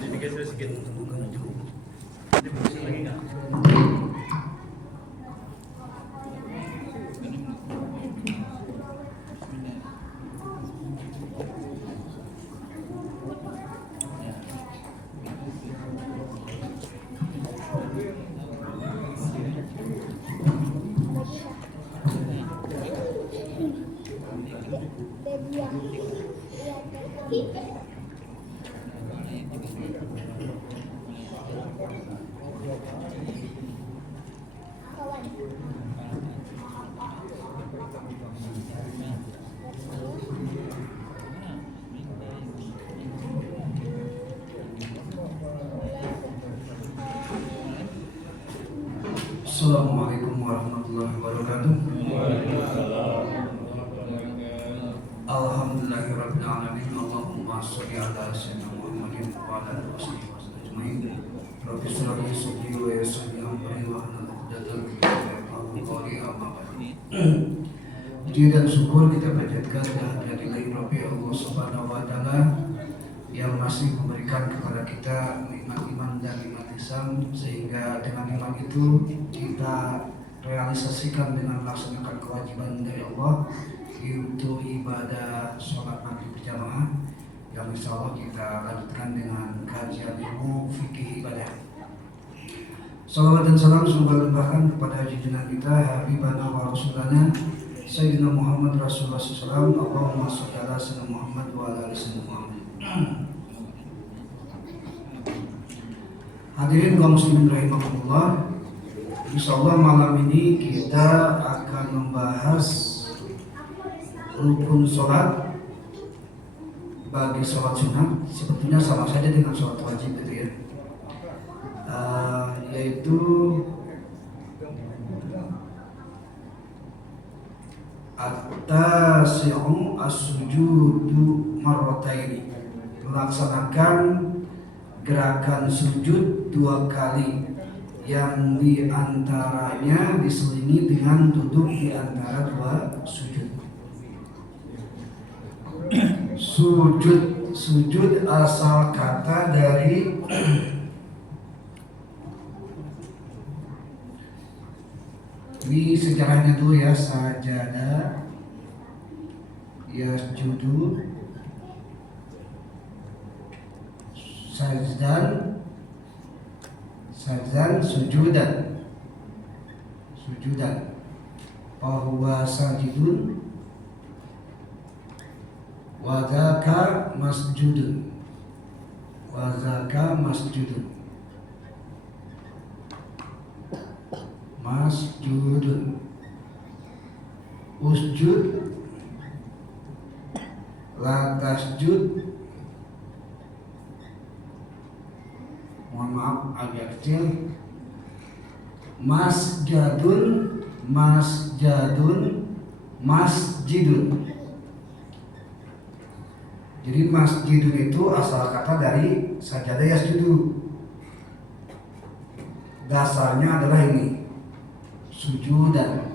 Digeser sedikit. Ini bisa lagi nggak? Assalamualaikum warahmatullahi wabarakatuh. Alhamdulillahirabbil alamin. Allahumma shalli ala sayyidina Muhammadin wa ala alihi wasallam. Rabbi shrah li sadri wa yassir li amri wa hlul 'uqdatam min lisani qawli amma ba'd. Puji dan syukur kita panjatkan kehadirat Rabbi Allah Subhanahu wa taala yang masih memberikan kepada kita nikmat iman dan nikmat Islam, sehingga dengan iman itu kita realisasikan dengan melaksanakan kewajiban dari Allah, yaitu ibadah sholat maghrib berjamaah, yang insya Allah kita lanjutkan dengan kajian ilmu fikih ibadah. Salawat dan salam semoga limpahkan kepada junjungan kita Habibana wa Rasulana Sayyidina Muhammad Rasulullah SAW. Allahumma sholli ala sayyidina Muhammad wa ala ali sayyidina Muhammad. Hadirin kaum muslimin rahimakumullah, insyaallah malam ini kita akan membahas rukun sholat bagi sholat sunat. Sebetulnya sama saja dengan sholat wajib gitu ya, yaitu at-tasi'u as-sujudu marrataini, melaksanakan gerakan sujud 2 kali, yang diantaranya diselingi dengan duduk di antara 2 sujud. Sujud asal kata dari ini sejarahnya dulu ya, sajada yasjudu, sajdan sujudan, fahuwa sajidun wa dzaka masjudun, usjud la tasjud, mohon maaf agak kecil, masjidun. Jadi masjidun itu asal kata dari sajada yasjudu. Dasarnya adalah ini, sujudan.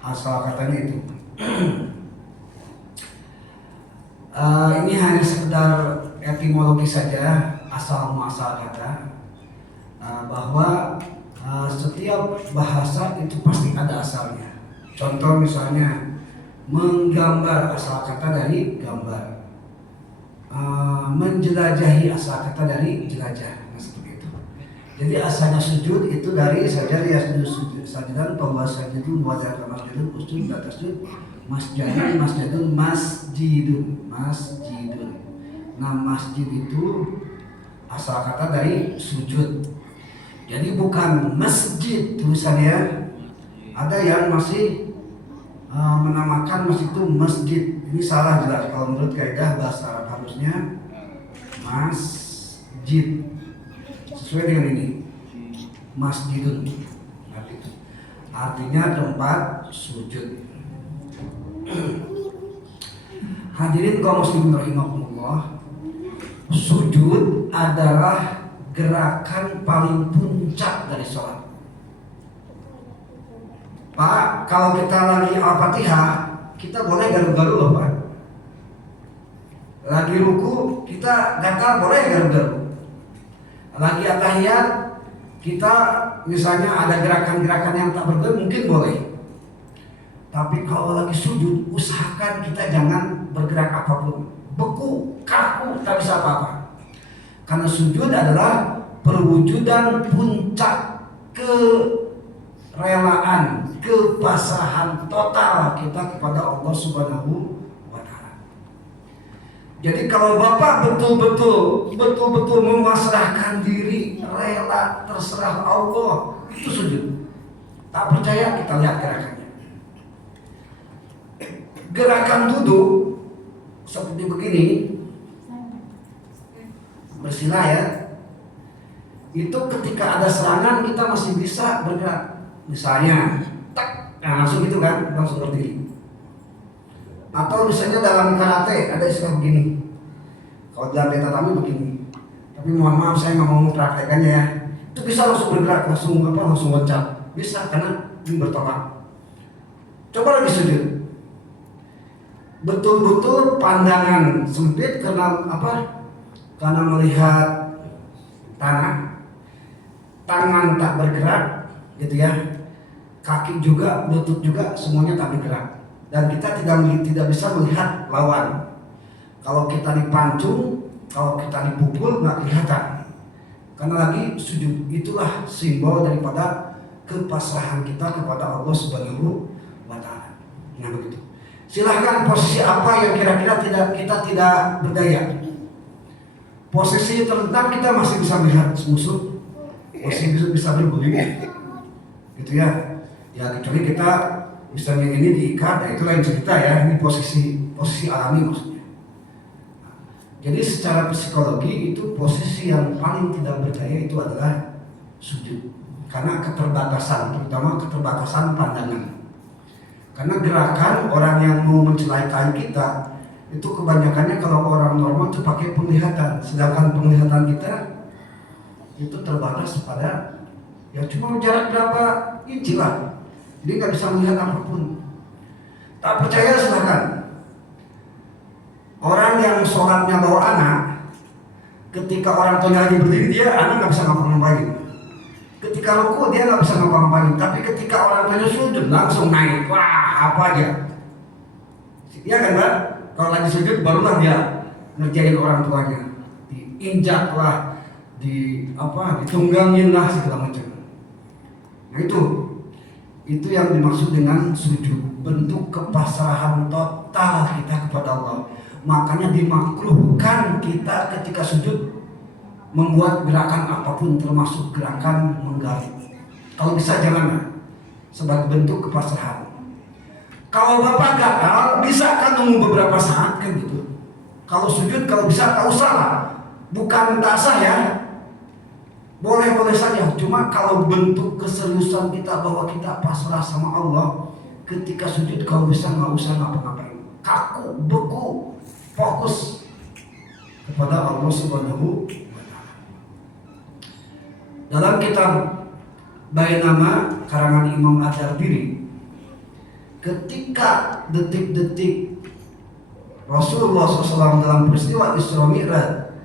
Asal katanya itu. Ini hanya sekedar etimologi saja, asal muasal kata, bahwa setiap bahasa itu pasti ada asalnya. Contoh misalnya menggambar, asal kata dari gambar, menjelajahi asal kata dari jelajah, seperti itu. Jadi asalnya sujud itu dari sajada yasjudu sajdan, bahwa sajidun wa dzaka masjidun, usjud la tasjud, masjidun. Nah, masjid itu asal kata dari sujud. Jadi bukan masjid tulisannya. Ada yang masih menamakan masjid itu masjid. Ini salah jelas kalau menurut kaidah bahasa Arab, harusnya masjid. Sesuai dengan ini, masjidun. Artinya tempat sujud. Hadirin kaum muslimin rahimakumullah, sujud adalah gerakan paling puncak dari sholat. Pak, kalau kita lagi Al-Fatihah, kita boleh garu-garu loh Pak. Lagi ruku kita gatal boleh garuk-garuk. Lagi atahiyat kita misalnya ada gerakan-gerakan yang tak bergerak mungkin boleh. Tapi kalau lagi sujud usahakan kita jangan bergerak apapun, beku, kaku, tak bisa apa-apa. Karena sujud adalah perwujudan puncak kerelaan, kepasrahan total kita kepada Allah Subhanahu wa Ta'ala. Jadi kalau Bapak betul-betul memasrahkan diri, rela, terserah Allah, itu sujud. Tak percaya kita lihat gerakannya. Gerakan duduk seperti begini, bersila ya. Itu ketika ada serangan kita masih bisa bergerak. Misalnya, tak, nah langsung gitu kan, langsung berdiri. Atau misalnya dalam karate ada istilah begini. Kalau dalam tatami begini. Tapi mohon maaf saya nggak mau mempraktekannya ya. Itu bisa langsung bergerak, langsung loncat. Bisa karena ini bertolak. Coba lagi sujud. Betul-betul pandangan sempit karena apa? Karena melihat tanah, tangan tak bergerak, gitu ya, kaki juga, lutut juga, semuanya tak bergerak, dan kita tidak bisa melihat lawan. Kalau kita dipancung, kalau kita dipukul nggak kelihatan, karena lagi sujud. Itulah simbol daripada kepasrahan kita kepada Allah Subhanahu wa Ta'ala. Nah begitu. Silahkan posisi apa yang kira-kira kita tidak berdaya. Posisi terentang kita masih bisa melihat musuh, masih bisa berguling, gitu ya. Ya kecuali kita misalnya ini diikat, ya itu lain cerita ya. Ini posisi alami maksudnya. Jadi secara psikologi itu posisi yang paling tidak berdaya itu adalah sujud, karena keterbatasan, terutama keterbatasan pandangan. Karena gerakan orang yang mau mencelakai kita itu kebanyakannya kalau orang normal itu pakai penglihatan, sedangkan penglihatan kita itu terbatas pada ya cuma jarak berapa inci lah, jadi nggak bisa melihat apapun. Tak percaya silakan. Orang yang sholatnya bawa anak, ketika orang tuanya lagi berdiri dia anak nggak bisa ngapa-ngapain. Ketika ruku dia nggak bisa ngapa-ngapain, tapi ketika orang tuanya sujud langsung naik, wah apa aja. Iya kan Mbak? Kalau lagi sujud barulah dia ngerjain orang tuanya, diinjak lah, ditunggangin lah segala macam. Nah itu yang dimaksud dengan sujud, bentuk kepasrahan total kita kepada Allah. Makanya dimakruhkan kita ketika sujud membuat gerakan apapun, termasuk gerakan menggali. Kalau bisa jangan, sebagai bentuk kepasrahan. Kalau Bapak gagal, bisa kan nunggu beberapa saat kan gitu. Kalau sujud, kalau bisa tak usah lah. Bukan tak sah ya, boleh-boleh saja. Cuma kalau bentuk keseriusan kita bahwa kita pasrah sama Allah, ketika sujud kalau bisa nggak usah ngapa-ngapain, kaku, beku, fokus kepada Allah Subhanahu. Dalam kitab Bainama karangan Imam Ad-Darbiri, ketika detik-detik Rasulullah SAW dalam peristiwa Isra Mi'raj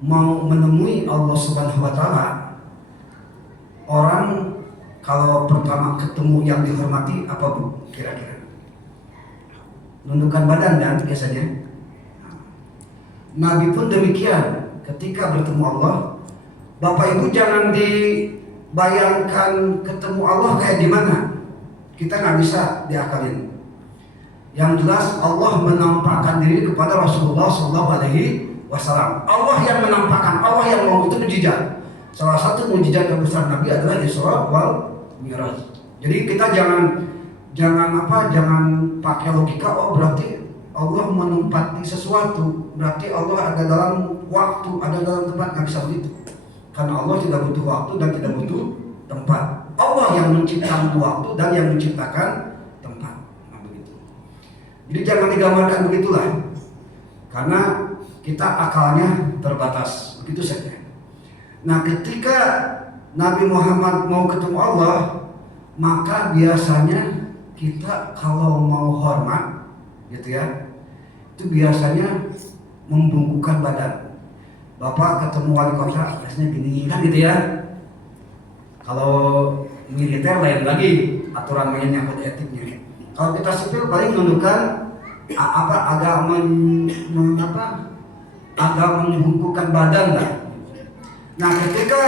mau menemui Allah Subhanahu wa Ta'ala, orang kalau pertama ketemu yang dihormati apa Bu? Kira-kira nundukkan badan dan biasanya. Nabi pun demikian, ketika bertemu Allah. Bapak Ibu jangan dibayangkan ketemu Allah kayak gimana, kita nggak bisa diakalin. Yang jelas Allah menampakkan diri kepada Rasulullah SAW. Allah yang menampakkan, Allah yang mau, itu mujizat. Salah satu mujizat terbesar Nabi adalah Isra wal Mi'raj. Jadi kita jangan pakai logika, oh berarti Allah menempati sesuatu, berarti Allah ada dalam waktu, ada dalam tempat. Nggak bisa begitu. Karena Allah tidak butuh waktu dan tidak butuh tempat. Allah yang menciptakan waktu dan yang menciptakan tempat. Nah begitu. Jadi jangan digambarkan begitulah. Karena kita akalnya terbatas. Begitu saja. Nah ketika Nabi Muhammad mau ketemu Allah, maka biasanya kita kalau mau hormat, gitu ya, itu biasanya membungkukkan badan. Bapak ketemu wali kota biasanya gini kan gitu ya. Kalau militer lain lagi aturan mainnya, kode etiknya. Kalau kita sipil paling menundukkan agak membungkukkan badan lah. Nah, ketika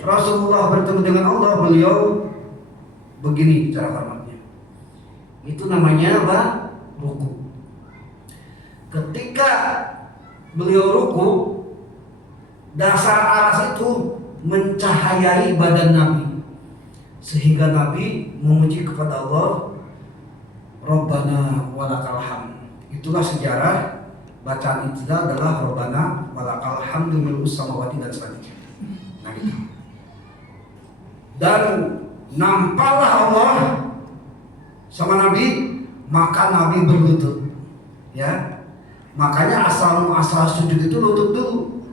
Rasulullah bertemu dengan Allah, beliau begini cara hormatnya. Itu namanya apa? Ruku. Ketika beliau ruku, dasar aras itu mencahayai badan Nabi, sehingga Nabi memuji kepada Allah, Rabbana walakal hamd. Itulah sejarah bacaan i'tidal adalah Rabbana walakal hamdu mil'us samawati dan selanjutnya. Nah gitu. Dan nampaklah Allah sama Nabi, maka Nabi berlutut. Ya, makanya asal muasal sujud itu lutut dulu.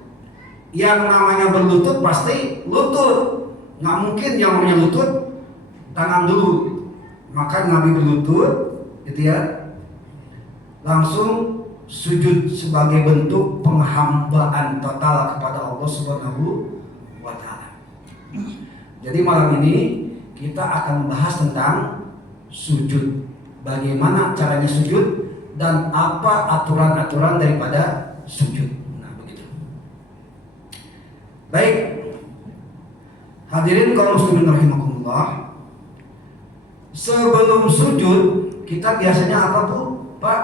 Yang namanya berlutut pasti lutut. Nggak mungkin yang namanya lutut tangan dulu. Maka Nabi berlutut, gitu ya. Langsung sujud sebagai bentuk penghambaan total kepada Allah Subhanahu wa taala. Jadi malam ini kita akan membahas tentang sujud. Bagaimana caranya sujud dan apa aturan-aturan daripada sujud. Nah, begitu. Baik. Hadirin kaum muslimin rahimakumullah. Sebelum sujud kita biasanya apa tuh, Pak?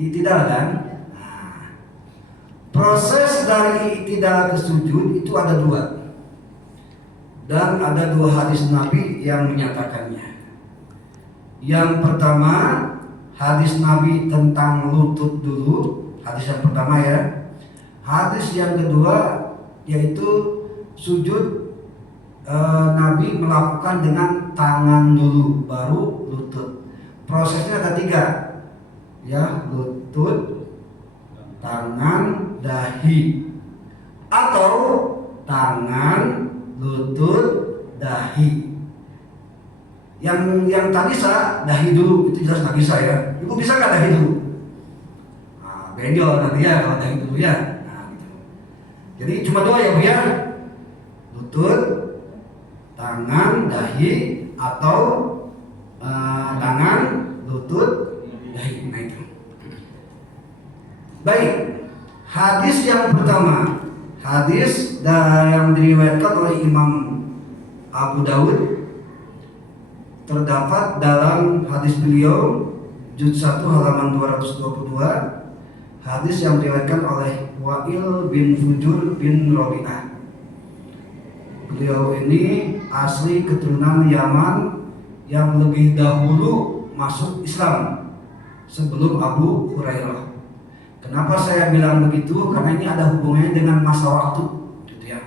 I'tidal kan? Nah, proses dari i'tidal ke sujud itu ada dua. Dan ada dua hadis Nabi yang menyatakannya. Yang pertama, hadis Nabi tentang lutut dulu, hadis yang pertama ya. Hadis yang kedua yaitu sujud Nabi melakukan dengan tangan dulu baru lutut. Prosesnya ada tiga. Ya, lutut, tangan, dahi. Atau tangan, lutut, dahi. Yang tak bisa dahi dulu, itu jelas nggak bisa ya. Ibu bisa nggak dahi dulu? Nah, benjol nanti ya kalau dahi dulu ya. Nah, gitu. Jadi cuma dua ya Bu ya. Lutut, tangan, dahi, atau tangan, lutut, dahi. Nah itu. Baik. Hadis yang pertama, hadis yang diriwayatkan oleh Imam Abu Dawud, terdapat dalam hadis beliau juz 1 halaman 222, hadis yang diriwayatkan oleh Wa'il bin Fujur bin Rabi'ah. Beliau ini asli keturunan Yaman yang lebih dahulu masuk Islam sebelum Abu Hurairah. Kenapa saya bilang begitu? Karena ini ada hubungannya dengan masa waktu, gitu ya.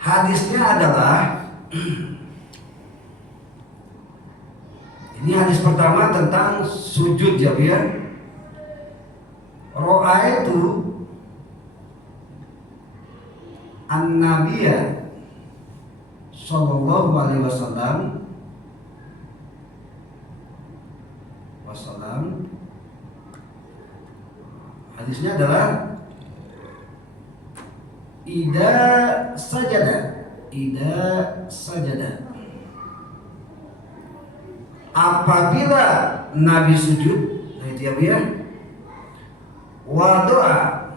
Hadisnya adalah ini hadis pertama tentang sujud ya Bu ya. Ra'aitu an-nabiyya sallallahu alaihi wasallam hadisnya adalah idza sajada apabila Nabi sujud, nah itu ya Bu ya, wadoa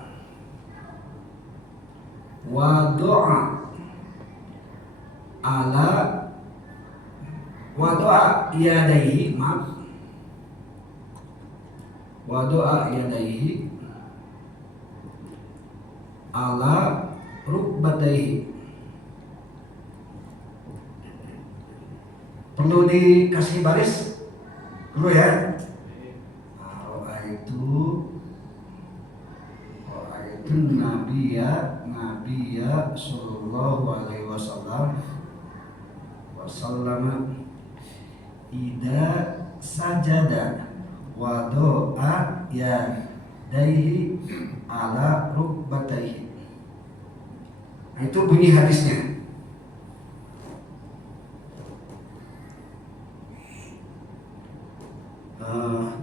ala wadoa yadaihi ala rukbataihi. Perlu dikasih baris dulu ya. Itu Nabi ya sallallahu alaihi wasallam ida sajada wa doa ya daihi ala rukbataihi. Nah, itu bunyi hadisnya.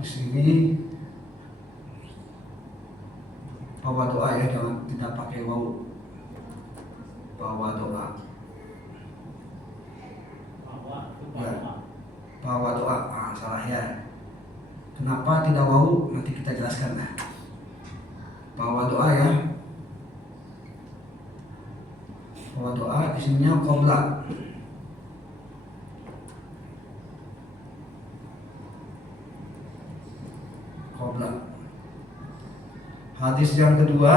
Di sini Bawa doa ya, jangan tidak pakai wau. Bawa doa. Ya. Bawa doa. Salah ya. Kenapa tidak wau? Nanti kita jelaskan lah. Bawa doa ya. Bawa doa isinya qobla. Qobla. Hadis yang kedua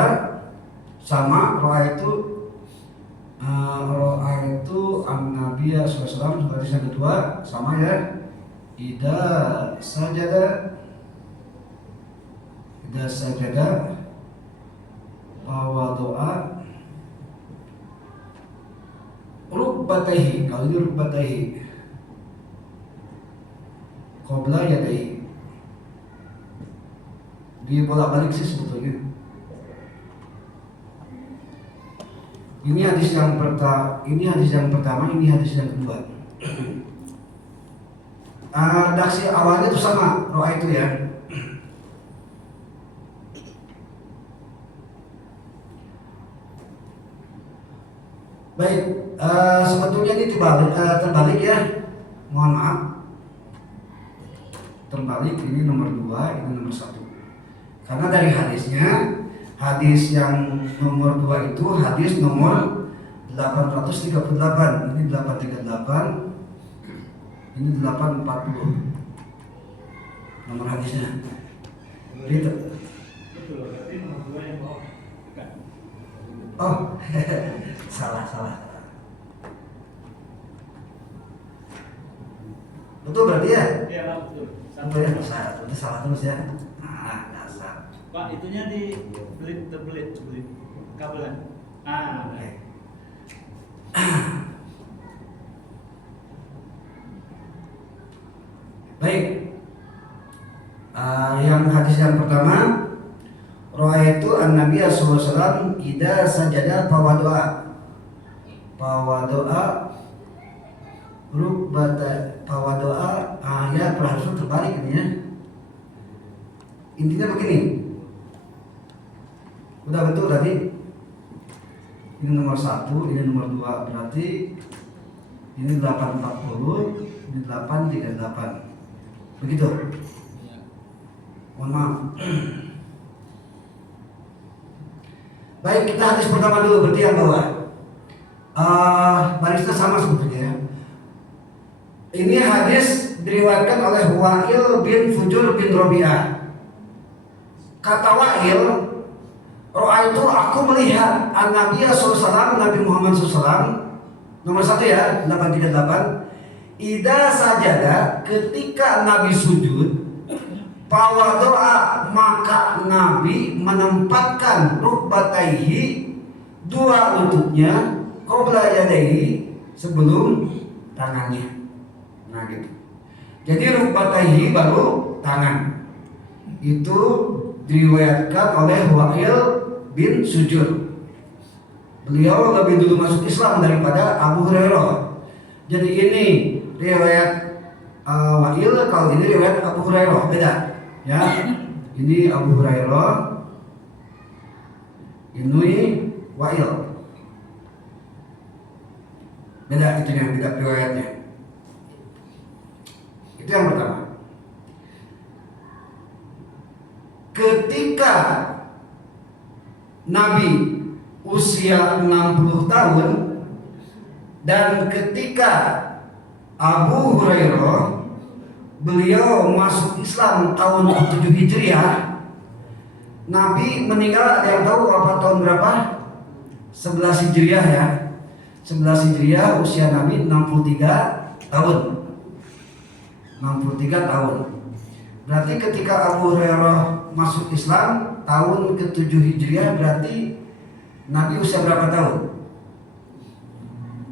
sama roa itu an-Nabiya SAW. Hadis yang kedua sama ya. Ida sajada bawa doa rukbatayhi. Kalau ini rukbatayhi qabla yadayhi. Dia bolak-balik sih sebetulnya. Ini hadis yang pertama, ini hadis yang kedua. Redaksi awalnya itu sama, roa itu ya. Baik, sebetulnya ini terbalik ya. Mohon maaf. Terbalik, ini nomor 2, ini nomor 1. Karena dari hadisnya, hadis yang nomor 2 itu hadis nomor 838. Ini 838. Ini 840 nomor hadisnya. Gitu. Oh, salah. Betul berarti ya? Iya, betul. Betul ya? Berarti salah terus ya. Nah, dasar. Pak, itunya di belit kabelan. Oke. Baik, yang hadis yang pertama, ro'aitu an-Nabiya SAW idza sajada fawadoa rukbata fawadoa. Ya harusnya terbalik ini ya. Intinya begini. Udah betul tadi. Ini nomor 1, ini nomor 2, berarti ini 840, ini 838. Begitu. Mohon maaf. Baik, kita hadis pertama dulu berarti yang bawah. Barisnya sama sebetulnya ya. Ini hadis diriwayatkan oleh Wa'il bin Fujur bin Robi'ah. Kata Wa'il, ro'aitu aku melihat an-Nabiya SAW, Nabi Muhammad SAW. Nomor 1 ya, 838. Ida sajada, ketika Nabi sujud, bahwa doa, maka Nabi menempatkan rukbataihi, dua lututnya, qabla yadaihi, sebelum tangannya. Nah gitu. Jadi rukbataihi baru tangan. Itu diriwayatkan oleh Wa'il bin Sujur. Beliau lebih dulu masuk Islam daripada Abu Hurairah. Jadi ini riwayat Wa'il, kalau ini riwayat Abu Hurairah, beda ya. Ini Abu Hurairah, ini Wa'il, beda itunya, beda riwayatnya. Itu yang pertama. Ketika Nabi usia 60 tahun dan ketika Abu Hurairah beliau masuk Islam tahun 7 Hijriah, Nabi meninggal, ada yang tahu apa tahun berapa? 11 Hijriah ya. 11 Hijriah usia Nabi 63 tahun. 63 tahun. Berarti ketika Abu Hurairah masuk Islam tahun ke-7 Hijriah, berarti Nabi usia berapa tahun?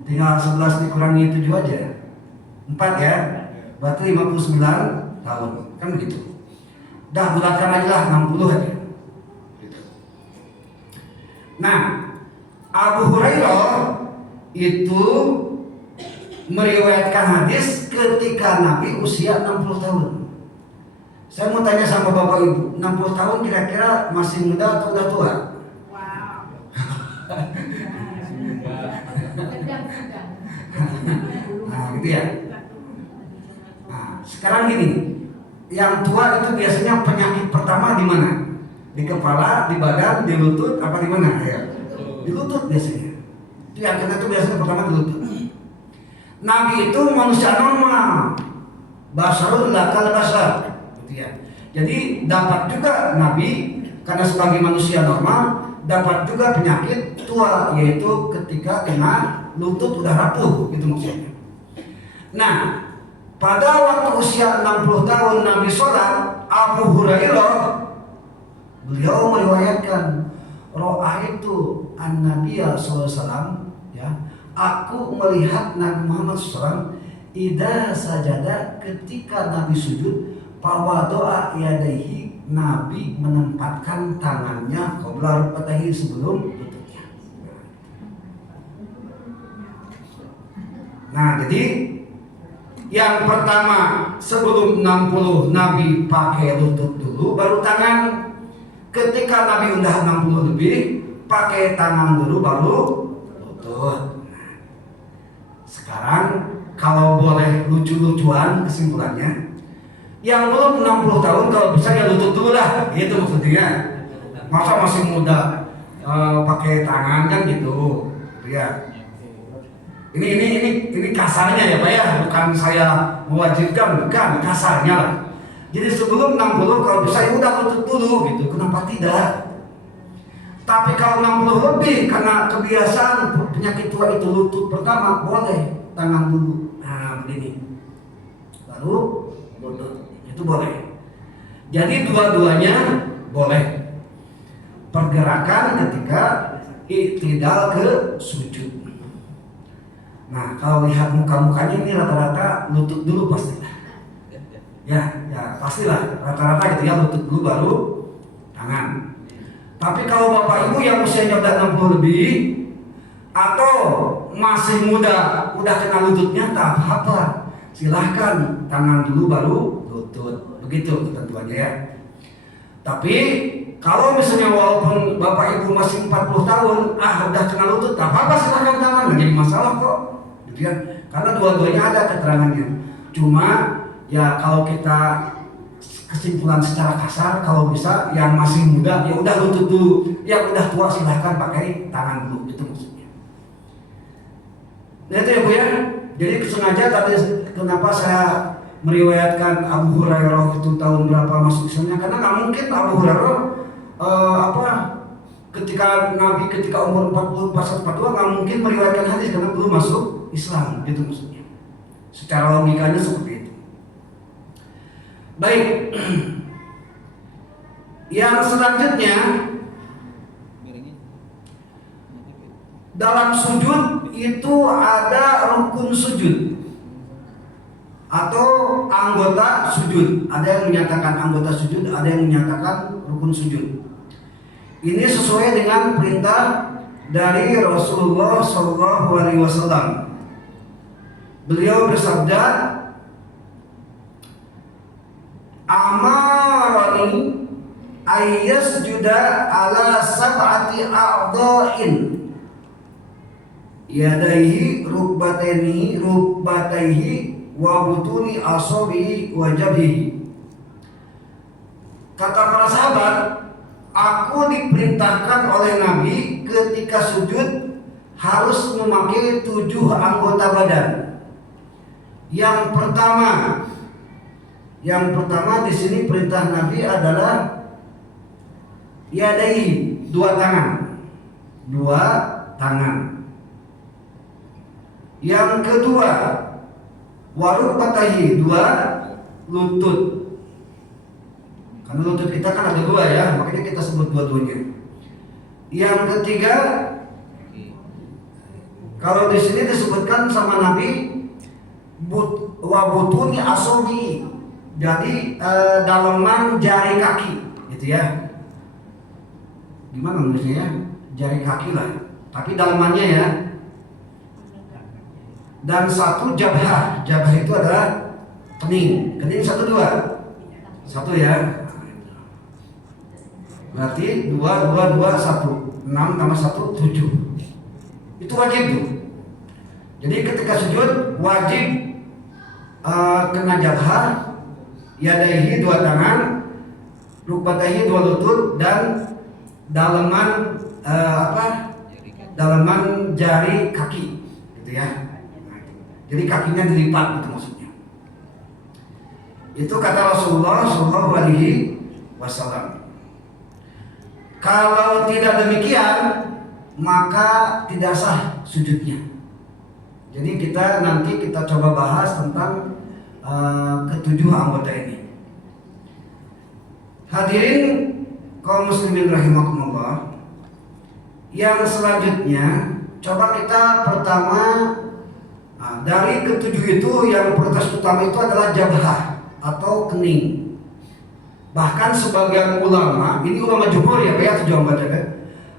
Tinggal 11 dikurangi 7 aja. 4 ya. Berarti 59 tahun. Kan begitu. Dah bulatkan aja lah 60 aja. Nah, Abu Hurairah itu meriwayatkan hadis ketika Nabi usia 60 tahun. Saya mau tanya sama Bapak Ibu, 60 tahun kira-kira masih muda atau udah tua? Nah, gitu ya. Nah, sekarang gini, yang tua itu biasanya penyakit pertama di mana? Di kepala, di badan, di lutut, apa di mana? Ya, di lutut biasanya. Itu yang kena itu biasanya pertama di lutut. Nabi itu manusia normal, basarul lakal basar, gitu ya. Jadi dapat juga Nabi karena sebagai manusia normal dapat juga penyakit tua, yaitu ketika kena lutut udah rapuh, gitu maksudnya. Nah, pada waktu usia 60 tahun Nabi sholat, Abu Hurairah beliau meriwayatkan, Ra'aitu an-Nabiyya sallallahu alaihi wasallam, ya, aku melihat Nabi Muhammad SAW idza sajada, ketika Nabi sujud, fawadoa yadaihi, Nabi menempatkan tangannya qabla rukbatahi, sebelum lututnya. Nah, jadi yang pertama sebelum 60 Nabi pakai lutut dulu, baru tangan. Ketika Nabi udah 60 lebih, pakai tangan dulu, baru lutut. Sekarang kalau boleh lucu-lucuan kesimpulannya, yang belum 60 tahun kalau bisa ya lutut dulu lah, gitu maksudnya. Masa masih muda pakai tangan kan gitu, ya. Ini kasarnya ya Pak ya, bukan saya mewajibkan, bukan, kasarnya lah. Jadi sebelum 60 kalau bisa ya udah lutut dulu gitu, kenapa tidak? Tapi kalau 60 lebih karena kebiasaan penyakit tua itu lutut pertama, boleh tangan dulu. Nah begini, baru lutut, itu boleh. Jadi dua-duanya boleh. Pergerakan ketika i'tidal ke sujud. Nah, kalau lihat muka-mukanya ini rata-rata lutut dulu pasti. Ya pastilah rata-rata gitu ya, lutut dulu baru tangan. Tapi kalau Bapak Ibu yang usianya udah 60 lebih atau masih muda, udah kena lututnya, tak apa-apa. Silahkan tangan dulu baru lutut. Begitu ketentuannya ya. Tapi kalau misalnya walaupun Bapak Ibu masih 40 tahun, udah kena lutut, tak apa-apa, silahkan tangan, nggak jadi masalah kok. Gitu ya. Karena dua-duanya ada keterangannya. Cuma ya kalau kita kesimpulan secara kasar, kalau bisa yang masih muda ya udah lutut dulu, yang udah tua silahkan pakai tangan dulu, itu maksudnya. Nah itu ya Bu ya. Jadi sengaja tadi kenapa saya meriwayatkan Abu Hurairah itu tahun berapa masuk Islamnya, karena nggak mungkin Abu Hurairah ketika Nabi ketika umur 40 42 nggak mungkin meriwayatkan hadis karena belum masuk Islam, gitu maksudnya. Secara logikanya seperti itu. Baik, yang selanjutnya dalam sujud itu ada rukun sujud atau anggota sujud. Ada yang menyatakan anggota sujud, ada yang menyatakan rukun sujud. Ini sesuai dengan perintah dari Rasulullah SAW. Beliau bersabda, amarani ayyasjuda ala sab'ati a'dha'in, yadaihi rukbataihi wa butuni asabi wa jabhihi. Kata para sahabat, aku diperintahkan oleh Nabi ketika sujud harus memakai 7 anggota badan. Yang pertama di sini perintah Nabi adalah yadai, 2 tangan. Yang kedua warukbatahi, 2 lutut. Karena lutut kita kan ada 2 ya, makanya kita sebut dua-duanya. Yang ketiga, kalau di sini disebutkan sama Nabi wabutuni asobi, jadi dalaman jari kaki, gitu ya. Gimana nulisnya ya? Jari kaki lah, tapi dalamannya ya. Dan 1 jabhah itu adalah kening 1 2. 1 ya. Berarti 2, 2, 2, 1. 6 tambah 1, 7. Itu wajib tuh. Jadi ketika sujud wajib kena jabhah, yadaihi 2 tangan, rukbataihi 2 lutut, dan daleman daleman jari kaki, gitu ya. Jadi kakinya dilipat, itu maksudnya. Itu kata Rasulullah Shallallahu Alaihi Wasallam. Kalau tidak demikian, maka tidak sah sujudnya. Jadi nanti kita coba bahas tentang ketujuh anggota ini. Hadirin kaum muslimin rahimakumullah. Yang selanjutnya, coba kita pertama dari ketujuh itu yang prioritas utama itu adalah jabhah atau kening. Bahkan sebagian ulama, ini ulama jumhur ya, kayak 7 anggota kan.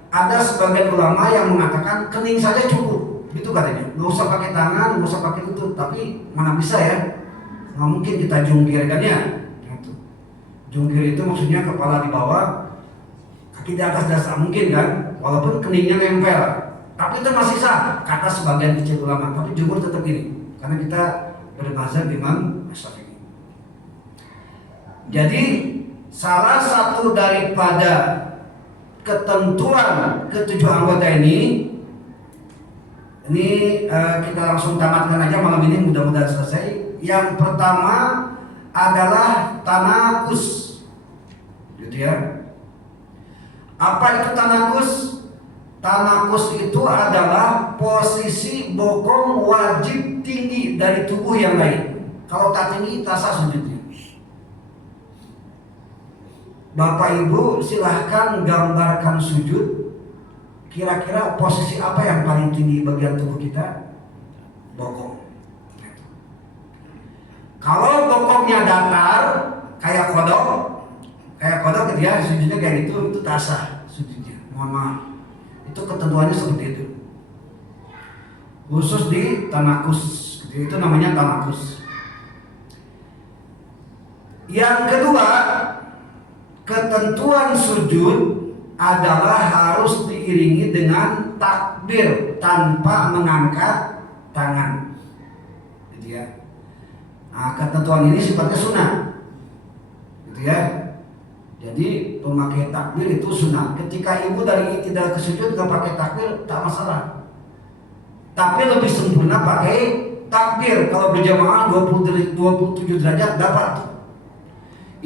Ada sebagian ulama yang mengatakan kening saja cukup, gitu katanya. Nggak usah pakai tangan, nggak usah pakai lutut. Tapi mana bisa ya? Nggak mungkin kita jungkir kan ya? Gitu. Jungkir itu maksudnya kepala di bawah, kaki di atas dasar, mungkin kan? Walaupun keningnya nempel, tapi itu masih sah kata sebagian kecil ulama. Tapi jumhur tetap ini, karena kita bermazhab Imam Syafi'i. Jadi salah satu daripada ketentuan ketujuh anggota ini kita langsung tamatkan aja malam ini, mudah-mudahan selesai. Yang pertama adalah tanakus, gitu ya. Apa itu tanakus? Tanakus itu adalah posisi bokong wajib tinggi dari tubuh yang lain. Kalau tak tinggi, tak sah sujudnya. Bapak Ibu silahkan gambarkan sujud. Kira-kira posisi apa yang paling tinggi bagian tubuh kita? Bokong. Kalau bokongnya datar, kayak kodok gitu ya, sujudnya kayak gitu, itu tak sah sujudnya. Mohon maaf. Itu ketentuannya seperti itu. Khusus di tanakus, itu namanya tanakus. Yang kedua, ketentuan sujud adalah harus diiringi dengan takbir tanpa mengangkat tangan, gitu ya. Nah, ketentuan ini sifatnya sunnah, gitu ya. Jadi memakai takbir itu sunnah. Ketika ibu dari tidak ke sujud nggak pakai takbir tak masalah. Tapi lebih sempurna pakai takbir. Kalau berjamaah 27 derajat dapat.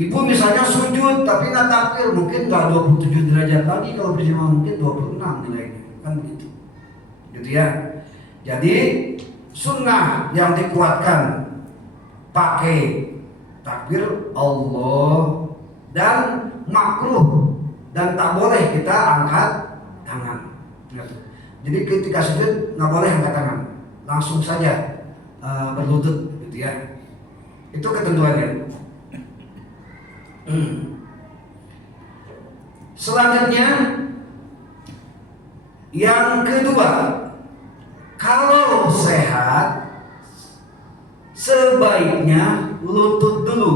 Ibu misalnya sujud tapi nggak takbir, mungkin nggak 27 derajat lagi. Kalau berjamaah mungkin 26 nilainya, kan begitu. Gitu ya. Jadi sunnah yang dikuatkan pakai takbir Allah, dan makruh dan tak boleh kita angkat tangan. Jadi ketika sujud nggak boleh angkat tangan, langsung saja berlutut, gitu ya. Itu ketentuannya. Selanjutnya, yang kedua, kalau sehat sebaiknya lutut dulu,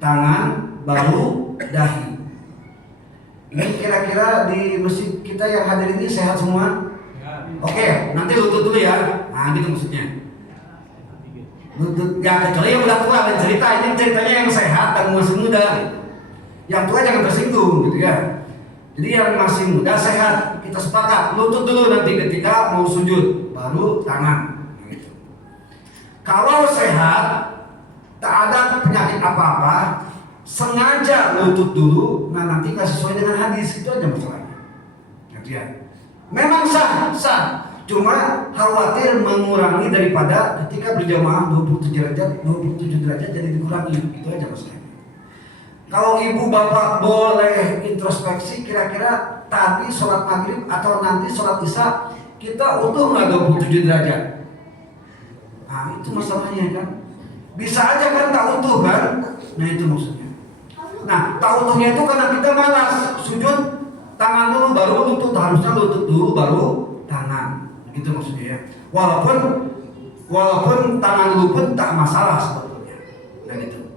tangan baru dahi. Ini kira-kira di masjid kita yang hadir ini sehat semua? Oke, nanti lutut dulu ya. Nah, gitu maksudnya. Lutut, ya kecuali yang udah tua dan cerita. Ini ceritanya yang sehat dan masih muda. Yang tua jangan tersinggung, gitu ya. Jadi yang masih muda sehat, kita sepakat lutut dulu nanti ketika mau sujud, baru tangan. Gitu. Kalau sehat, tak ada penyakit apa-apa, sengaja lutut dulu, nah nanti nggak sesuai dengan hadis, itu aja masalahnya. Gitu ya. Memang sah, cuma khawatir mengurangi daripada ketika berjamaah 27 derajat jadi dikurangi, itu aja masalahnya. Kalau ibu bapak boleh introspeksi, kira-kira tadi sholat maghrib atau nanti sholat isya kita utuh nggak 27 derajat? Nah itu masalahnya kan. Bisa aja kan tak utuh kan? Nah itu maksudnya. Nah, tak utuhnya itu karena kita malas sujud, tangan dulu baru lutut, harusnya lutut dulu baru tangan, gitu maksudnya ya. Walaupun tangan dulu pun tak masalah sebetulnya. Nah gitu.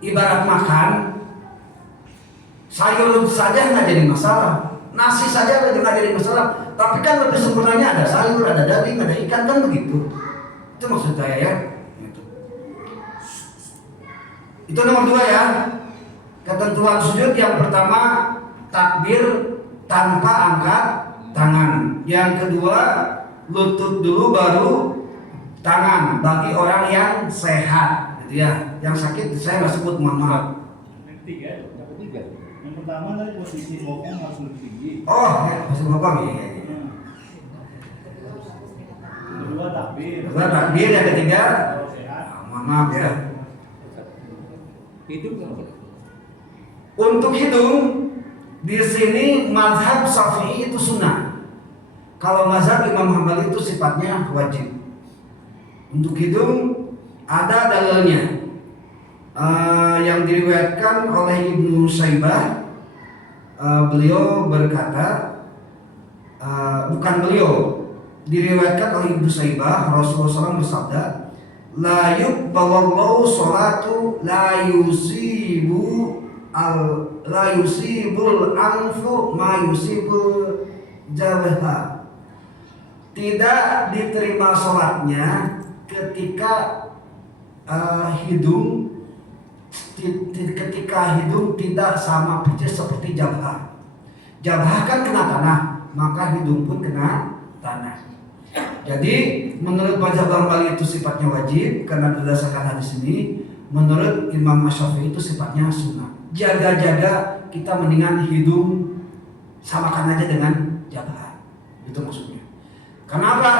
ibarat makan sayur saja nggak jadi masalah, nasi saja nggak jadi masalah. Tapi kan lebih sempurnanya ada sayur, ada daging, ada ikan, kan begitu. Itu maksud saya ya. Itu nomor 2 ya. Ketentuan sujud yang pertama takbir tanpa angkat tangan. Yang kedua lutut dulu baru tangan bagi orang yang sehat, gitu ya. Yang sakit saya nggak sebut, mohon maaf. Yang ketiga. Yang pertama tadi posisi bokong harus lebih tinggi. Oh, ya, posisi bokong ya. Kedua takbir. Kedua takbir, yang ketiga Sehat. mohon maaf ya. Hidung apa? Untuk hidung di sini mazhab Syafi'i itu sunnah. Kalau mazhab Imam Hambali itu sifatnya wajib. Untuk hidung ada dalilnya yang diriwayatkan oleh Ibnu Saibah. Beliau berkata, bukan beliau, diriwayatkan oleh Ibnu Saibah, Rasulullah SAW bersabda, la yuqbalallahu sholatu la yusibul anfu ma yusibul jabha. Tidak diterima sholatnya ketika hidung tidak sama persis seperti jabha. Jabha kan kena tanah, maka hidung pun kena tanah. Jadi menurut mazhab Hambali itu sifatnya wajib karena berdasarkan hadis ini. Menurut Imam Asy-Syafi'i itu sifatnya sunnah. Jaga-jaga kita mendingan hidung samakan aja dengan jabha. Itu maksudnya. Kenapa?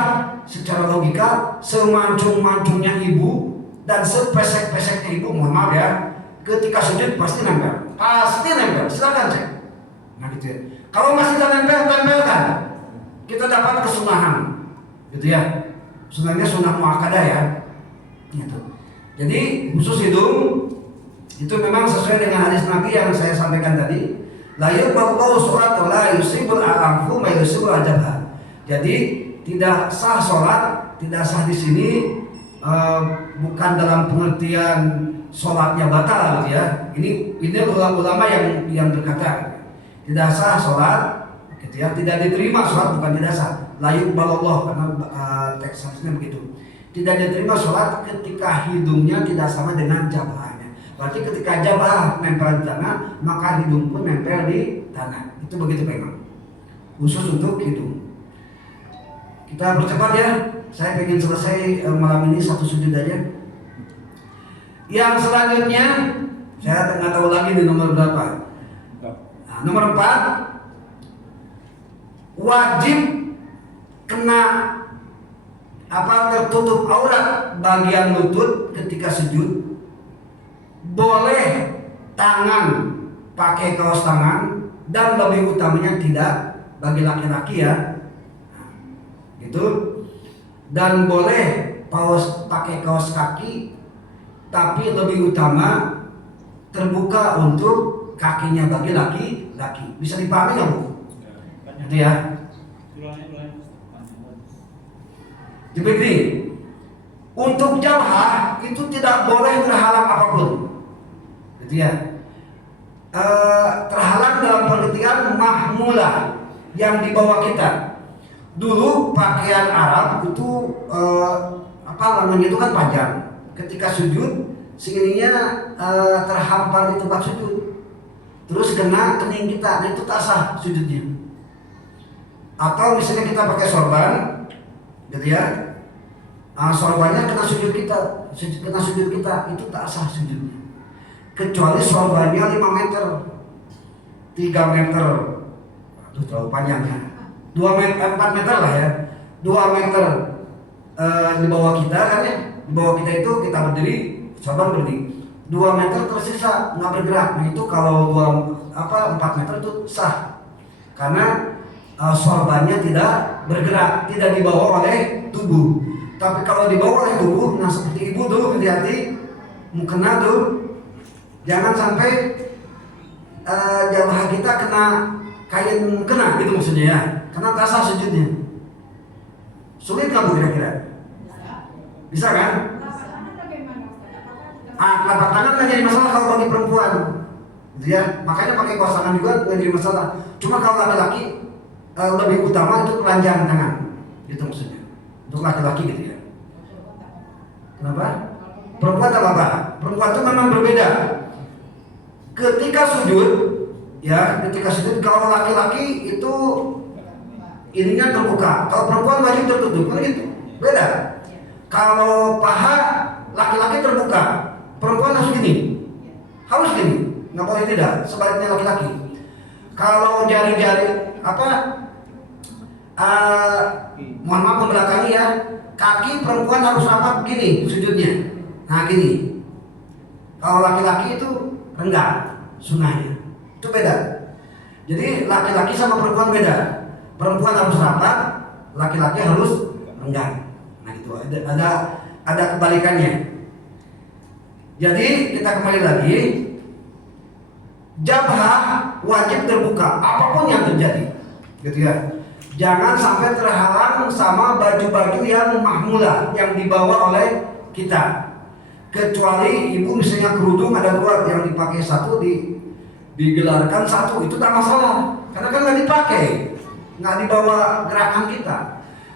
Secara logika semancung-mancungnya ibu dan sepesek-peseknya ibu, mohon maaf ya, ketika sujud pasti nempel. Silakan cek. Nah gitu ya. Kalau masih tidak nempel, tempelkan. Kita dapat kesunahan. Gitu ya. Sunahnya sunah muakkadah ya. Gitu. Jadi khusus hidung itu memang sesuai dengan hadis Nabi yang saya sampaikan tadi. La yuqbalu sholatu la yusibul anfu ma yusibul jabha. Jadi tidak sah sholat, tidak sah di sini bukan dalam pengertian sholatnya batal gitu ya. Ini ulama yang berkata tidak sah sholat, gitu ya. Tidak diterima sholat, bukan tidak sah. La yuqbalu karena teks hadisnya begitu. Tidak diterima sholat ketika hidungnya tidak sama dengan jabhanya. Berarti ketika jabah nempel di tanah, maka hidung pun nempel di tanah. Itu begitu Pak Imam. Khusus untuk hidung. Kita percepat ya. Saya ingin selesai malam ini satu sujud aja. Yang selanjutnya saya nggak tahu lagi di nomor berapa. Nah, nomor 4 wajib kena tertutup aurat bagian lutut ketika sujud. Boleh tangan pakai kaos tangan dan lebih utamanya tidak bagi laki-laki ya. Gitu. Dan boleh pakai kaos kaki, tapi lebih utama terbuka untuk kakinya bagi laki-laki. Bisa dipahami nggak Bu? Itu ya. Jadi untuk jabhah itu tidak boleh terhalang apapun, gitu ya. Terhalang dalam pengertian mahmulah yang dibawa kita. Dulu pakaian Arab itu lengannya itu kan panjang. Ketika sujud, sininya terhampar di tempat sujud, terus kena kening kita, dan itu tak sah sujudnya. Atau misalnya kita pakai sorban, gitu ya, sorbannya kena sujud kita, itu tak sah sujudnya. Kecuali sorbannya 5 meter, 3 meter, itu terlalu panjangnya, 4 meter lah ya, 2 meter di bawah kita kan ya, di bawah kita itu kita berdiri, sorban berdiri, 2 meter tersisa nggak bergerak. Nah itu kalau 4 meter itu sah, karena sorbannya tidak bergerak, tidak dibawa oleh tubuh. Tapi kalau dibawa oleh tubuh, nah seperti ibu tuh, hati-hati mukena tuh, jangan sampai jabah kita kena kain mukena, gitu maksudnya ya, karena tak sah sujudnya. Sulit nggak Bu kira-kira? Bisa kan? Telapak tangan nggak jadi masalah kalau bagi perempuan, gitu ya. Makanya pakai kaos tangan juga nggak jadi masalah. Cuma kalau laki-laki lebih utama itu telanjang tangan, itu maksudnya. Untuk laki-laki gitu ya. Kenapa? Perempuan tak apa? Perempuan itu memang berbeda. Ketika sujud, ya, ketika sujud kalau laki-laki itu ininya terbuka, kalau perempuan wajib tertutup, kan gitu. Beda. Kalau paha laki-laki terbuka, perempuan harus gini, nggak boleh tidak. Sebaliknya laki-laki. Kalau jari-jari mohon maaf membelakangi ya, kaki perempuan harus rapat begini sujudnya. Nah gini. Kalau laki-laki itu renggang sunnahnya, itu beda. Jadi laki-laki sama perempuan beda. Perempuan harus rapat, laki-laki harus renggang. Nah itu ada kebalikannya. Jadi kita kembali lagi, jabhah wajib terbuka apapun yang terjadi, gitu ya. Jangan sampai terhalang sama baju-baju yang mahmulah yang dibawa oleh kita. Kecuali ibu misalnya kerudung ada dua yang dipakai satu digelarkan satu, itu tak masalah karena kan nggak dipakai, nggak dibawa gerakan kita.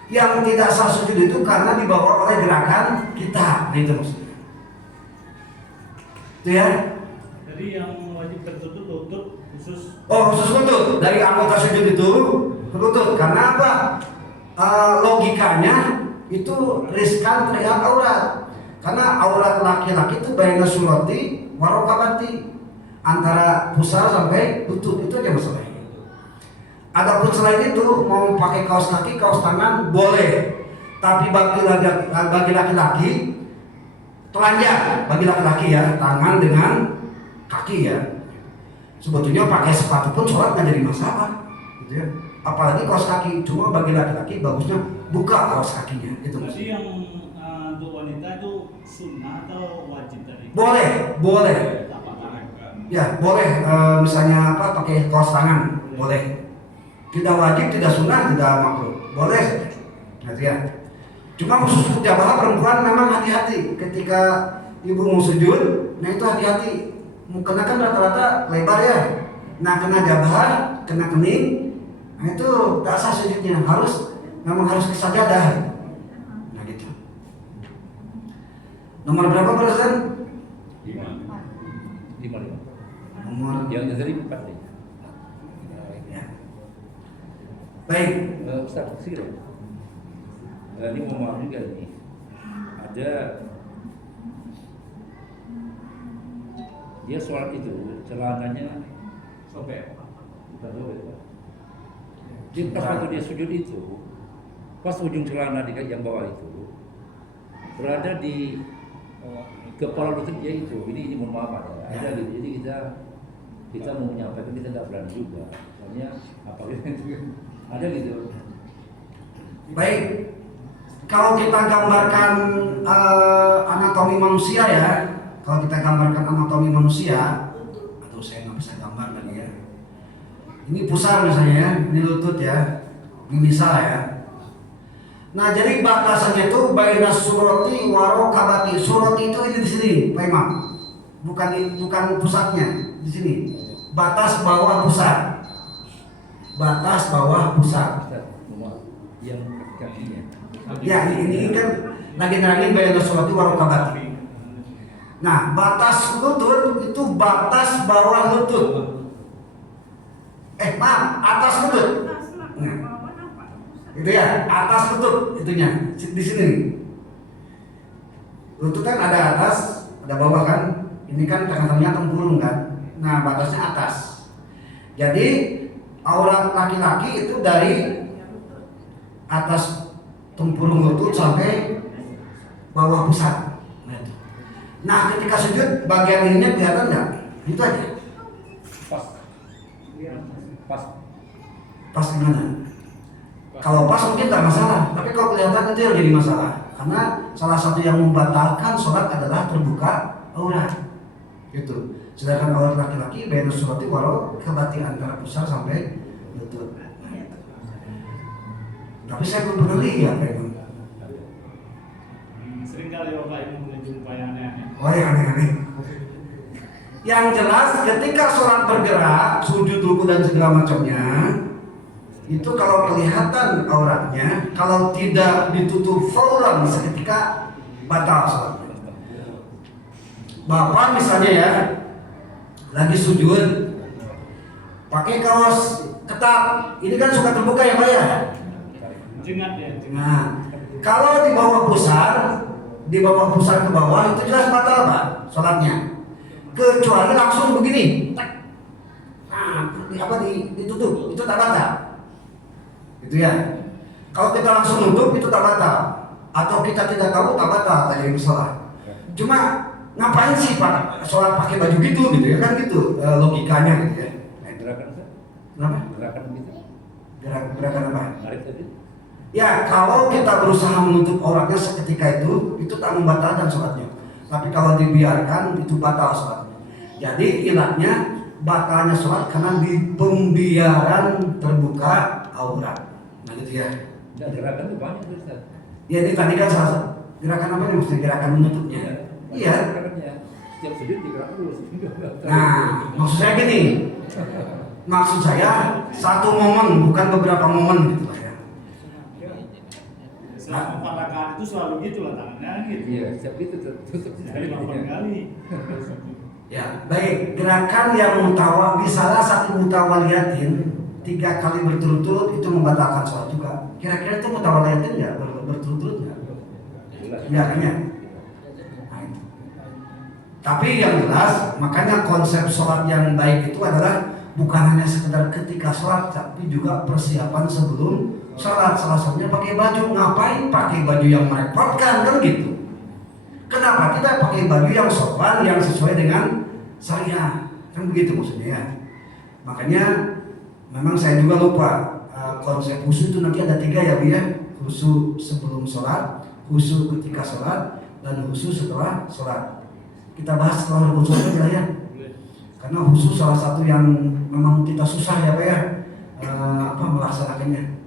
Yang tidak sah sujud itu karena dibawa oleh gerakan kita, nah, itu maksudnya. Itu ya. Jadi yang wajib tertutup lutut khusus. Oh khusus lutut dari anggota sujud itu lutut karena apa? Logikanya itu riskan terlihat aurat. Karena aurat laki-laki itu baina surati warokabati, antara pusar sampai lutut, itu aja masalahnya. Adapun selain itu mau pakai kaos kaki, kaos tangan boleh, tapi bagi laki-laki telanjang, bagi laki-laki ya tangan dengan kaki ya. Sebetulnya pakai sepatu pun sholat nggak jadi masalah, gitu ya. Apalagi kaos kaki, cuma bagi laki-laki bagusnya buka kaos kakinya, itu. Jadi yang untuk wanita itu sunnah atau wajib tadi? Boleh. Ya boleh, misalnya pakai kaos tangan, boleh. Tidak wajib, tidak sunnah, tidak makruh, boleh. Gitu ya. Cuma khusus jabah perempuan memang hati-hati ketika ibu mau sujud. Nah itu hati-hati, karena kan rata-rata lebar ya. Nah kena jabah, kena kening, nah itu tak sah sujudnya, memang harus ke sajadah. Nah gitu. Nomor berapa persen? 5. Nomor Yang dari 4 nih. ya. Baik. Ustaz, sih ini mau maaf juga nih. Ada dia sholat itu celananya sobek, bukan sobek. Dia pas waktu dia sujud itu, pas ujung celana yang bawah itu berada di kepala lutut dia itu. Ini mohon maaf ada gitu. Jadi kita mau menyampaikan, kita nggak berani juga. Soalnya apalagi ada gitu. Baik. Kalau kita gambarkan anatomi manusia ya, kalau kita gambarkan anatomi manusia, aduh saya nggak bisa gambar lagi ya. Ini pusar misalnya ya, ini lutut ya, ini misal ya. Nah jadi batasannya itu baina surati warokabati. Surati itu ini di sini, Pak Imam. Bukan pusatnya di sini. Batas bawah pusat. Batas bawah pusat. Yang kakinya. Ya ini kan lagi nerangin baina surati warokabati. Nah batas lutut itu batas bawah lutut. Maaf, atas lutut. Nah. Itu ya, atas lutut itunya di sini. Lutut kan ada atas, ada bawah kan. Ini kan tengah-tengahnya tempurung kan. Nah, batasnya atas. Jadi aurat laki-laki itu dari atas tempurung lutut sampai bawah pusat. Nah, ketika sujud bagian ininya kelihatan nggak? Itu aja. Pas gimana? Kalau pas mungkin tak masalah, tapi kalau kelihatan itu yang jadi masalah. Karena salah satu yang membatalkan sholat adalah terbuka aurat. Gitu. Sedangkan aurat laki-laki baina surati warokabati, antara pusar sampai lutut. Tapi saya belum pernah lihat memang. Sering kali Bapak Ibu menjumpai aneh-aneh. Oh ya aneh-aneh. Yang jelas ketika sholat bergerak, sujud, ruku dan segala macamnya, itu kalau kelihatan auratnya, kalau tidak ditutup fauran seketika, batal sholatnya. Bapak misalnya ya, lagi sujud, pakai kaos ketat, ini kan suka terbuka ya Pak ya? Jengat ya. Nah, kalau dibawa pusar ke bawah, itu jelas batal Pak sholatnya. Kecuali langsung begini, nah, ditutup, itu tak batal. Gitu ya. Kalau kita langsung nutup itu tak batal, atau kita tidak tahu tak batal, tak jadi masalah. Cuma ngapain sih Pak sholat pakai baju gitu ya kan gitu logikanya gitu ya. Gerakan Ustaz? Kenapa? Gerakan gitu. Gerakan apa? Tarik tadi. Ya kalau kita berusaha menutup auratnya seketika itu tak membatalkan sholatnya. Tapi kalau dibiarkan itu batal sholatnya. Jadi ilatnya batalnya sholat karena di pembiaran terbuka aurat. Nah gitu ya. Dan gerakan itu banyak Ustaz. Ya ini tadi kan salah gerakan apa nih maksudnya gerakan menutupnya? Iya. Gerakannya setiap sujud digerakkan dulu. Nah maksud saya gini. Maksud saya satu momen bukan beberapa momen gitu Pak ya. Selama 4 rakaat itu selalu gitu lah tangannya gitu. Iya, setiap itu tutup. Dari 8 kali. Ya baik, gerakan yang mutawali salah satu mutawaliyatin 3 kali berturut-turut itu membatalkan sholat juga. Kira-kira itu mutawaliyatin nggak berturut-turut nggak? Gerakannya. Nah, itu. Tapi yang jelas makanya konsep sholat yang baik itu adalah bukan hanya sekedar ketika sholat, tapi juga persiapan sebelum sholat. Salah satunya pakai baju. Ngapain pakai baju yang merepotkan kan gitu? Kenapa tidak pakai baju yang sopan, yang sesuai dengan syariah? Kan begitu maksudnya ya. Makanya memang saya juga lupa konsep khusyuk itu nanti ada 3 ya Bu ya. Khusyuk sebelum sholat, khusyuk ketika sholat, dan khusyuk setelah sholat. Kita bahas setelah rukun sholat aja ya. Karena khusyuk salah satu yang memang kita susah ya Pak ya melaksanakannya.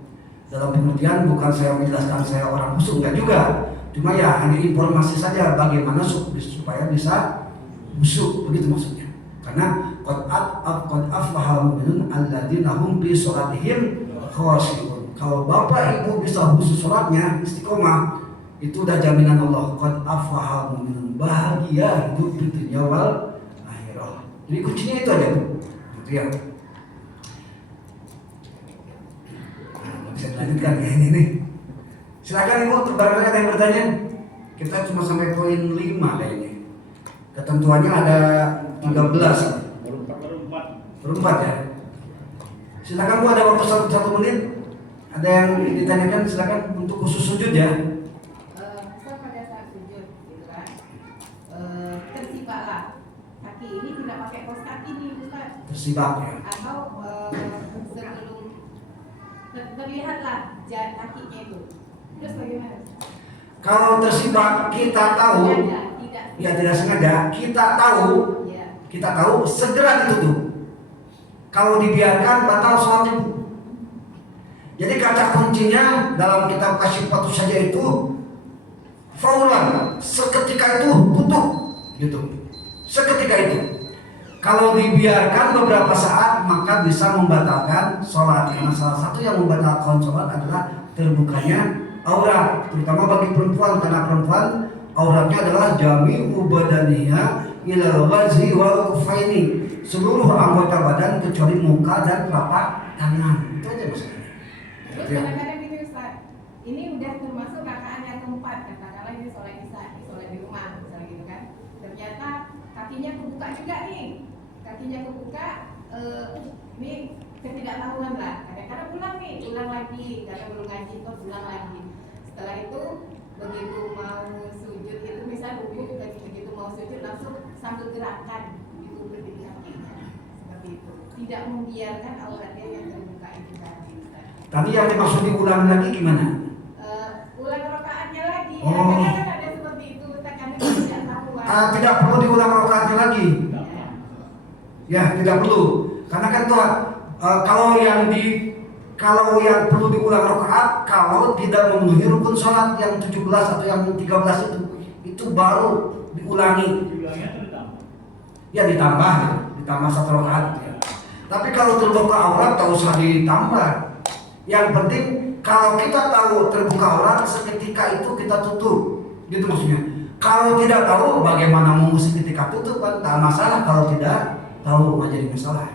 Dalam pengertian bukan saya menjelaskan saya orang khusyuk, enggak juga. Cuma ya hanya informasi saja bagaimana supaya bisa khusyuk, begitu maksudnya. Karena qad aflahal mu'minun alladzina hum fi sholatihim khashi'un. Kalau Bapak Ibu bisa khusyuk sholatnya, istiqomah, itu udah jaminan Allah. Qad aflahal mu'minun, bahagia hidup di dunia wal akhirah. Jadi kuncinya itu aja Bu. Gitu ya. Bisa dilanjutkan ya ini nih. Silakan Ibu, barangkali ada yang bertanya. Kita cuma sampai poin 5 kayaknya. Ketentuannya ada 13. Baru 4 ya. Silakan Bu, ada waktu 1 menit. Ada yang ditanyakan silakan untuk khusus sujud ya. Pada saat sujud gitu kan, tersibaklah kaki ini tidak pakai kaos kaki nih Ustaz. Tersibak ya. Atau sebelum terlihatlah kakinya itu. Terus bagaimana? Kalau tersibak kita tahu, ya tidak sengaja, kita tahu segera ditutup. Kalau dibiarkan batal sholatnya. Jadi kata kuncinya dalam kitab Kasyifatu saja itu fauran, seketika itu tutup, gitu. Seketika itu. Kalau dibiarkan beberapa saat maka bisa membatalkan sholat. Karena salah satu yang membatalkan sholat adalah terbukanya aurat, terutama bagi perempuan, karena perempuan auratnya adalah jami'u badaniha ilal wajhi wal kufaini, seluruh anggota badan kecuali muka dan telapak tangan. Itu aja maksudnya. Terus kadang-kadang gini Ustaz, ini udah termasuk rakaat yang keempat, katakanlah ini sholat isya, sholat di rumah misalnya gitu kan. Ternyata kakinya kebuka juga nih, kakinya kebuka, ini ketidaktahuan lah. Kadang-kadang ulang lagi, karena belum ngaji terus ulang lagi. Setelah itu begitu mau sujud itu misal duduk, begitu mau sujud langsung sambil gerakan itu berdiri kakinya seperti itu, tidak membiarkan auratnya yang terbuka itu tadi. Tadi yang dimaksud diulang lagi gimana? Ulang rakaatnya lagi. Oh. Kadang-kadang ada seperti itu, karena tidak tahuan. Tidak perlu diulang rakaatnya lagi. Ya tidak perlu, karena kan tuh kalau yang perlu diulang rakaat kalau tidak memenuhi rukun sholat yang 17 atau yang 13 itu baru diulangi. Diulangnya atau ditambah? ya ditambah gitu, ditambah 1 rakaat gitu ya. Tapi kalau terbuka aurat tak usah ditambah. Yang penting kalau kita tahu terbuka aurat seketika itu kita tutup, gitu maksudnya. Kalau tidak tahu bagaimana mau seketika tutup kan tak masalah, kalau tidak tahu nggak jadi masalah.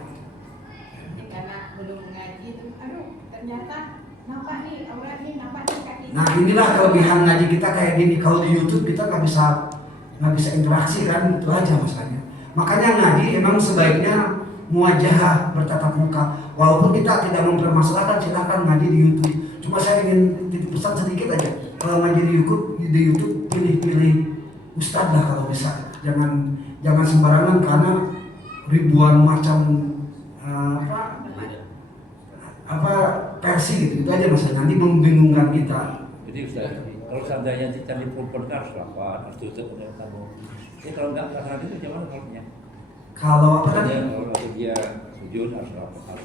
Ini karena belum ngaji itu, aduh ternyata nampak nih aurat nih, nampak nih kaki. Nah inilah kelebihan ngaji kita kayak gini. Kalau di YouTube kita nggak bisa interaksi kan, itu aja masalahnya. Makanya ngaji emang sebaiknya muwajahah, bertatap muka. Walaupun kita tidak mempermasalahkan, silakan ngaji di YouTube. Cuma saya ingin titip pesan sedikit aja. Kalau ngaji di YouTube pilih-pilih ustadz lah kalau bisa. Jangan sembarangan karena ribuan macam versi gitu. Itu aja masalah, nanti membingungkan kita. Jadi Ustaz, kalau seandainya kita di perempuan harus rapat, harus tutup dengan kamu. Jadi kalau nggak karena itu gimana kalaunya? Kalau apa tadi? Kalau dia sujud harus rapat.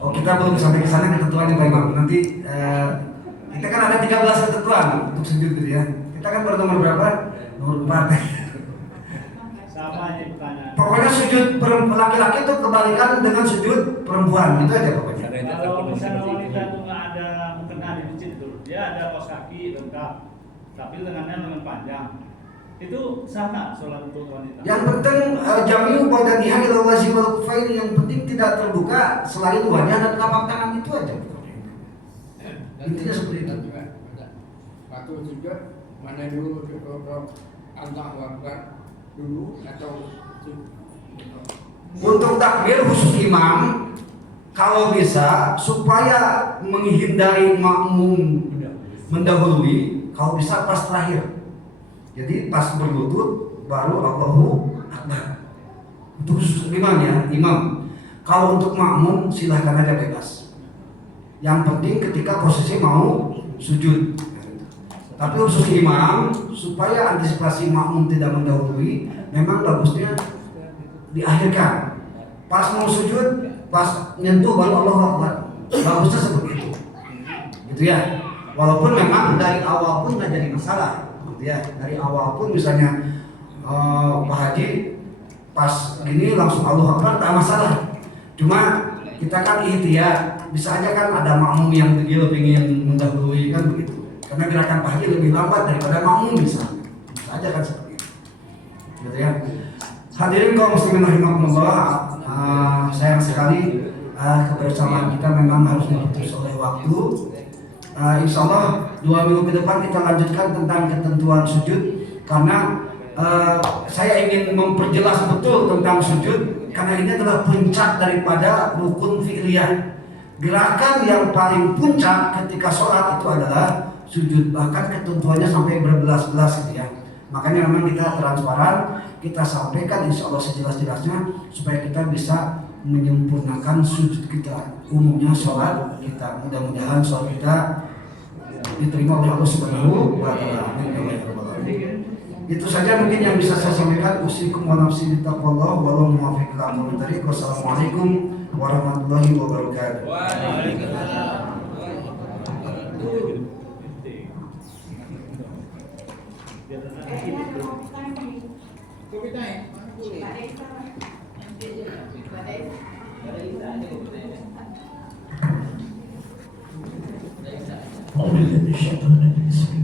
Oh, kita belum sampai ke sana ketentuannya Pak Imam. Nanti kita kan ada 13 ketentuan untuk sujud gitu ya. Kita kan baru nomor berapa? Nomor 4. Sama aja pertanyaan. Pokoknya sujud laki-laki itu kebalikan dengan sujud perempuan, itu aja pokoknya. Kalau misalnya wanita itu nggak ada mukena di masjid itu, dia ada kaos kaki lengkap, tapi lengan panjang. Itu sah nggak sholat untuk wanita? Yang penting jami'u badaniha ila wajhi wal kufain, yang penting tidak terbuka selain wajah dan telapak tangan, itu aja. Intinya seperti itu. Waktu sujud mana dulu Allahu Akbar dulu atau Untuk takbir khusus imam, kalau bisa supaya menghindari makmum mendahului, kalau bisa pas terakhir. Jadi pas berlutut baru Allahu Akbar. Untuk khusus imam ya, imam. Kalau untuk makmum silahkan aja bebas. Yang penting ketika posisi mau sujud. Tapi khusus imam, supaya antisipasi makmum tidak mendahului, memang bagusnya diakhirkan. Pas mau sujud, pas nyentuh baru Allahu Akbar. Bagusnya seperti itu. Gitu ya. Walaupun memang dari awal pun nggak jadi masalah. Gitu ya. Dari awal pun misalnya Pak Haji pas gini langsung Allahu Akbar tak masalah. Cuma kita kan ihtiyat, bisa aja kan ada makmum yang tegil pengen mendahului kan begitu. Karena gerakan Pak Haji lebih lambat daripada makmum bisa aja kan seperti itu. Gitu ya. Hadirin kaum muslimin rahimakumullah, sayang sekali kebersamaan kita memang harus diputus oleh waktu. Insya Allah 2 minggu ke depan kita lanjutkan tentang ketentuan sujud, karena saya ingin memperjelas betul tentang sujud, karena ini adalah puncak daripada rukun fi'liyah. Gerakan yang paling puncak ketika sholat itu adalah sujud, bahkan ketentuannya sampai berbelas-belas gitu ya. Makanya memang kita transparan, kita sampaikan insya Allah sejelas-jelasnya supaya kita bisa menyempurnakan sujud kita. Umumnya sholat kita, mudah-mudahan sholat kita diterima oleh Allah Subhanahu wa Ta'ala. Itu saja mungkin yang bisa saya sampaikan. Usikum wa nafsi bittaqwallah wallahu muwaffiq ila aqwamit thariq. Wassalamualaikum warahmatullahi wabarakatuh. Kopi time, Alhamdulillah.